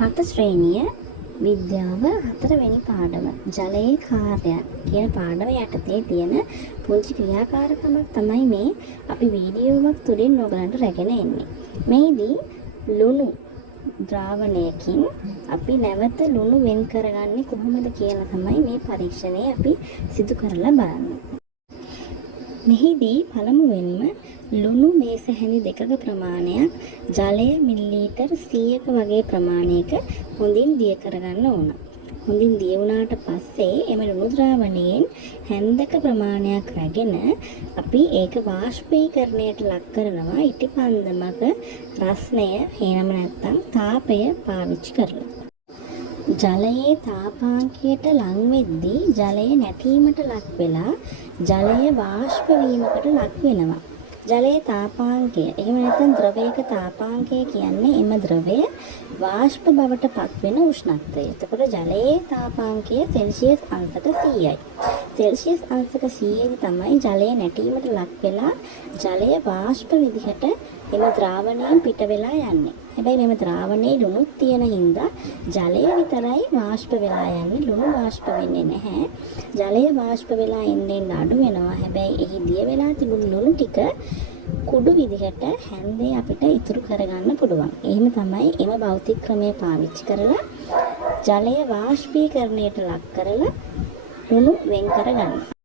හත ශ්‍රේණිය විද්‍යාව 4 වෙනි පාඩම ජලයේ කාර්යයක් කියන පාඩම යටතේ තියෙන පුංචි ක්‍රියාකාරකමක් තමයි මේ අපි වීඩියෝවක් තුලින් ඔයගලන්ට රැගෙන එන්නේ. මේදී ලුණු ද්‍රාවණයකින් අපි නැවත ලුණු වෙන් කරගන්නේ කොහොමද කියලා තමයි මේ පරීක්ෂණය අපි සිදු කරලා බලන්නේ. මෙහිදී පළමුවෙන්ම ලුණු මේසැහැඳි දෙකක ප්‍රමාණයක් ජලය මිලිලීටර් 100ක වගේ ප්‍රමාණයක හොඳින් දිය කරගන්න ඕන. හොඳින් දිය වුණාට පස්සේ එම ලුණු ද්‍රාවණයෙන් හැන්දක ප්‍රමාණයක් රැගෙන අපි ඒක වාෂ්පීකරණයට ලක් කරනවා ඉටිපන්දමක රස්නය එහෙම නැත්නම් තාපය පාවිච්චි කරලා. ජලයේ තාපාංකයට ලං වෙද්දී ජලය නැටීමට ලක් වෙලා ජලය වාෂ්ප වීමකට ලක් වෙනවා. ජලයේ තාපාංකය එහෙම නැත්නම් ද්‍රවයක තාපාංකය කියන්නේ එම ද්‍රවය වාෂ්ප බවට පත් වෙන උෂ්ණත්වය. එතකොට ජලයේ තාපාංකය සෙල්සියස් අංශක 100යි. සෙල්සියස් අංශක 100 තමයි ජලය නැටීමට ලක් වෙලා ජලය වාෂ්ප විදිහට එම ද්‍රාවණයෙන් පිට වෙලා යන්නේ. හැබැයි මෙම ද්‍රාවණයේ ලුණුත් තියෙන හින්දා ජලය විතරයි වාෂ්ප වෙලා යන්නේ. ලුණු වාෂ්ප වෙන්නේ නැහැ. ජලය වාෂ්ප වෙලා එන්නේ අඩු වෙනවා. හැබැයි එහි දිය වෙලා තිබුණු ලුණු ටික කුඩු විදිහට හැන්දේ අපිට ඉතුරු කරගන්න පුළුවන්. එහෙම තමයි එම භෞතික ක්‍රමය පාවිච්චි කරලා ජලය වාෂ්පීකරණයට ලක් කරලා ලුණු වෙන් කරගන්න.